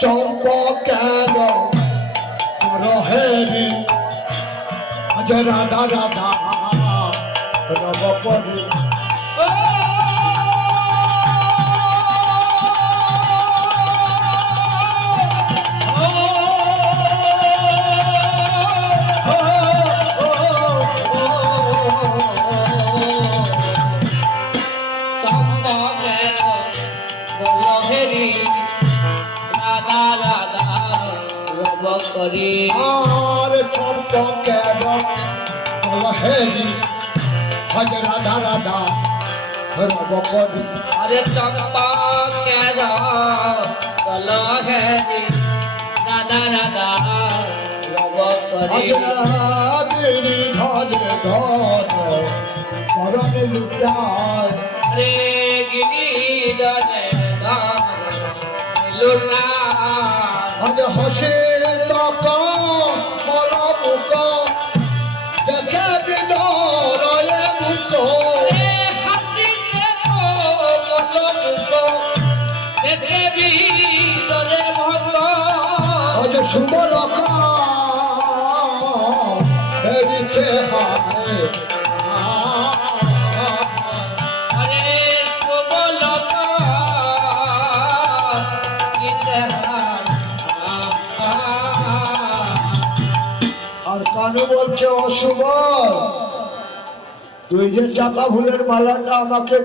চম্পকের রহেরি আজ রাধা রাধা রব পরি আর চম্পকের রহেরি আজ রাধা রাধা রব পরি আরে চম্পকের রহেরি রাধা রাধা রব পরি আজরি ধরে ধর করণে লুটায় রে গিরি ধরে ধর লুটায় আজ হসে তক মর মুখ দেখে বিদরে মুখ হাসিতে মুখ দেখে বিদরে মুখ আজ সুবলক হেরিছে হায় আরে সুবলক আর কানে বলছে অসুবল তুই যে চাপা ফুলের মালাটা আমাকে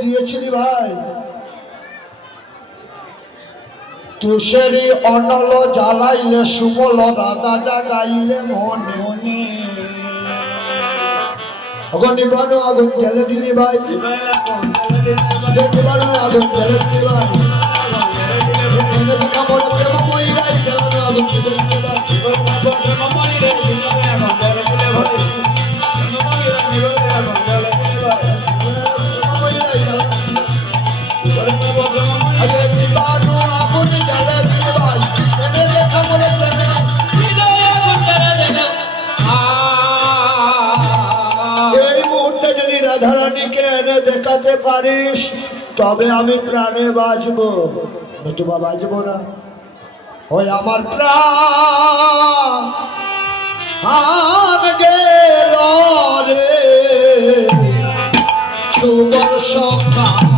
দিয়েছিলি ভাই তুষেরি অনল জ্বালাইলে সুবল রাধা জাগাইলে মনে মনে আগুন নিবানো আগুন জ্বালে দিলি ভাই নিবানো আগুন জ্বালে দিলি ভাই রাধারানীকে এনে দেখাতে পারিস তবে আমি প্রাণে বাঁচবো নতুবা বাঁচবো না ওই আমার প্রাণ গেল রে সুদর্শন